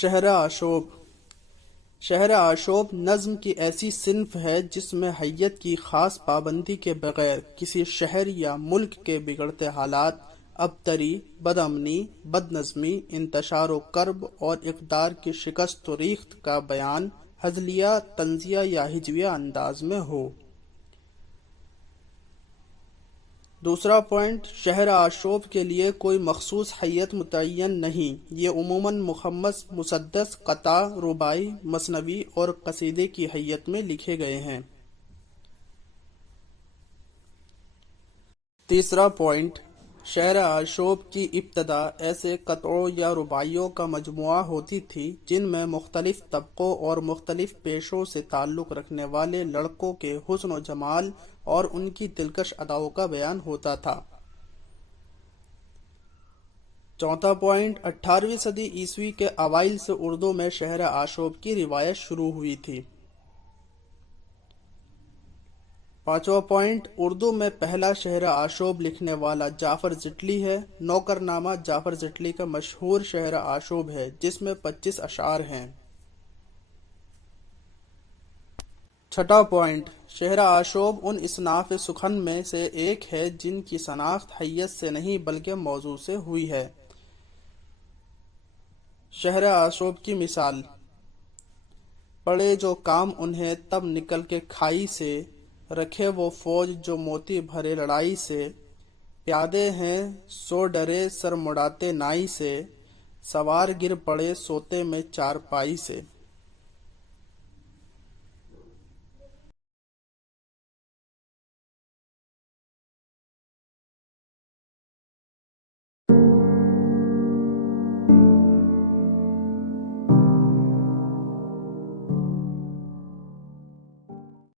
شہر آشوب. شہر آشوب نظم کی ایسی صنف ہے جس میں حیت کی خاص پابندی کے بغیر کسی شہر یا ملک کے بگڑتے حالات، ابتری، بد امنی، بد نظمی، انتشار و کرب اور اقدار کی شکست و ریخت کا بیان ہزلیہ، طنزیہ یا ہجویہ انداز میں ہو. دوسرا پوائنٹ، شہر آشوب کے لیے کوئی مخصوص حیت متعین نہیں، یہ عموماً مخمس، مسدس، قطع، رباعی، مثنوی اور قصیدے کی حیت میں لکھے گئے ہیں. تیسرا پوائنٹ، شعر آشوب کی ابتدا ایسے قطعوں یا رباعیوں کا مجموعہ ہوتی تھی جن میں مختلف طبقوں اور مختلف پیشوں سے تعلق رکھنے والے لڑکوں کے حسن و جمال اور ان کی دلکش اداؤں کا بیان ہوتا تھا. چوتھا پوائنٹ، 18ویں صدی عیسوی کے اوائل سے اردو میں شعر آشوب کی روایت شروع ہوئی تھی. پانچواں پوائنٹ، اردو میں پہلا شعر آشوب لکھنے والا جعفر زٹلی ہے. نوکر نامہ جعفر زٹلی کا مشہور شعر آشوب ہے جس میں 25 اشعار ہیں. چھٹا پوائنٹ، شعر آشوب ان اصناف سخن میں سے ایک ہے جن کی شناخت حیت سے نہیں بلکہ موضوع سے ہوئی ہے. شعر آشوب کی مثال: پڑے جو کام انہیں تب نکل کے کھائی سے، رکھے وہ فوج جو موتی بھرے لڑائی سے، پیادے ہیں سو ڈرے سر مڑاتے نائی سے، سوار گر پڑے سوتے میں چارپائی سے.